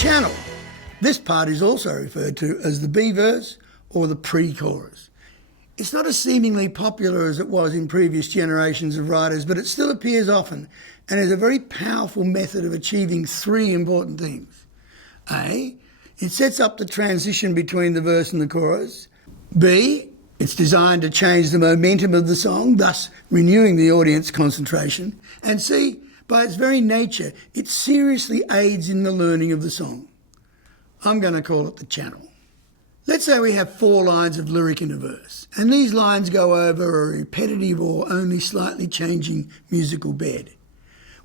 channel. This part is also referred to as the B-verse or the pre-chorus. It's not as seemingly popular as it was in previous generations of writers, but it still appears often and is a very powerful method of achieving three important things. A, it sets up the transition between the verse and the chorus. B, it's designed to change the momentum of the song, thus renewing the audience concentration. And C, by its very nature, it seriously aids in the learning of the song. I'm going to call it the channel. Let's say we have 4 lines of lyric in a verse, and these lines go over a repetitive or only slightly changing musical bed.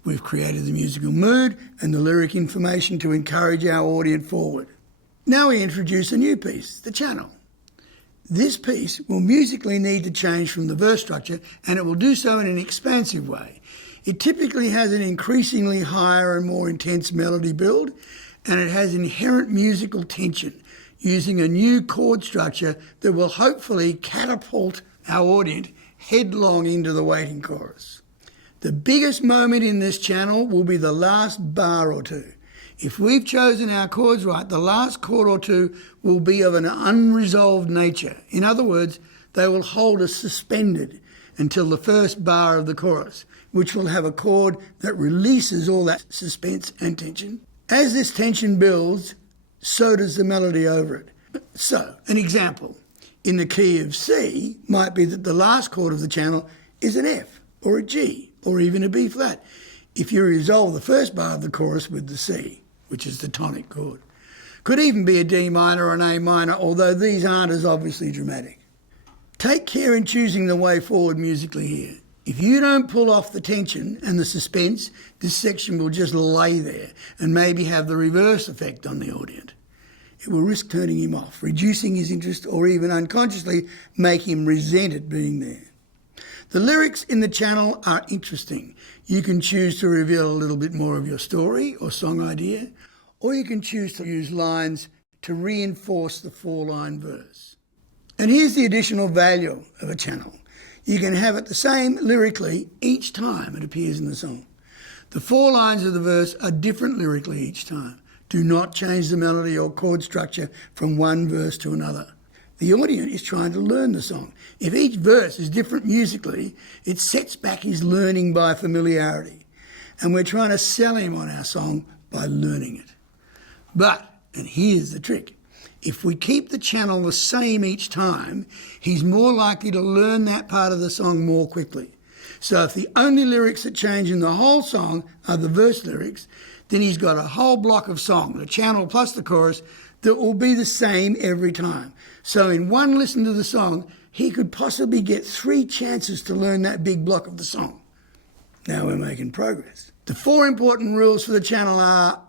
We've created the musical mood and the lyric information to encourage our audience forward. Now we introduce a new piece, the channel. This piece will musically need to change from the verse structure, and it will do so in an expansive way. It typically has an increasingly higher and more intense melody build, and it has inherent musical tension, using a new chord structure that will hopefully catapult our audience headlong into the waiting chorus. The biggest moment in this channel will be the last bar or two. If we've chosen our chords right, the last chord or two will be of an unresolved nature. In other words, they will hold us suspended until the first bar of the chorus, which will have a chord that releases all that suspense and tension. As this tension builds, so does the melody over it. So, an example in the key of C might be that the last chord of the channel is an F or a G or even a B flat if you resolve the first bar of the chorus with the C, which is the tonic chord. Could even be a D minor or an A minor, although these aren't as obviously dramatic. Take care in choosing the way forward musically here. If you don't pull off the tension and the suspense, this section will just lay there and maybe have the reverse effect on the audience. It will risk turning him off, reducing his interest, or even unconsciously make him resent it being there. The lyrics in the channel are interesting. You can choose to reveal a little bit more of your story or song idea, or you can choose to use lines to reinforce the 4-line verse. And here's the additional value of a channel. You can have it the same lyrically each time it appears in the song. The 4 lines of the verse are different lyrically each time. Do not change the melody or chord structure from one verse to another. The audience is trying to learn the song. If each verse is different musically, it sets back his learning by familiarity. And we're trying to sell him on our song by learning it. But, and here's the trick, if we keep the channel the same each time, he's more likely to learn that part of the song more quickly. So if the only lyrics that change in the whole song are the verse lyrics, then he's got a whole block of song, the channel plus the chorus, that will be the same every time. So in one listen to the song, he could possibly get 3 chances to learn that big block of the song. Now we're making progress. The 4 important rules for the channel are: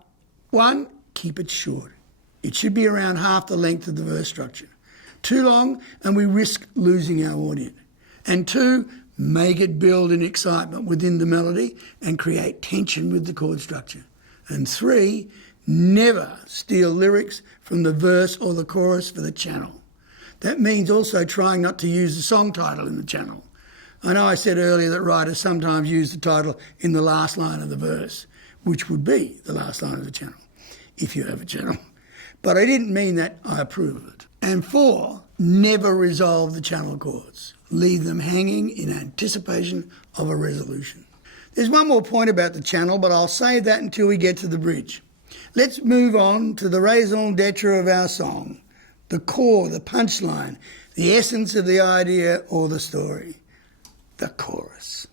1, keep it short. It should be around half the length of the verse structure. Too long and we risk losing our audience. And 2, make it build in excitement within the melody and create tension with the chord structure. And 3, never steal lyrics from the verse or the chorus for the channel. That means also trying not to use the song title in the channel. I know I said earlier that writers sometimes use the title in the last line of the verse, which would be the last line of the channel, if you have a channel. But I didn't mean that I approve of it. And 4, never resolve the channel chords. Leave them hanging in anticipation of a resolution. There's one more point about the channel, but I'll save that until we get to the bridge. Let's move on to the raison d'etre of our song, the core, the punchline, the essence of the idea or the story, the chorus.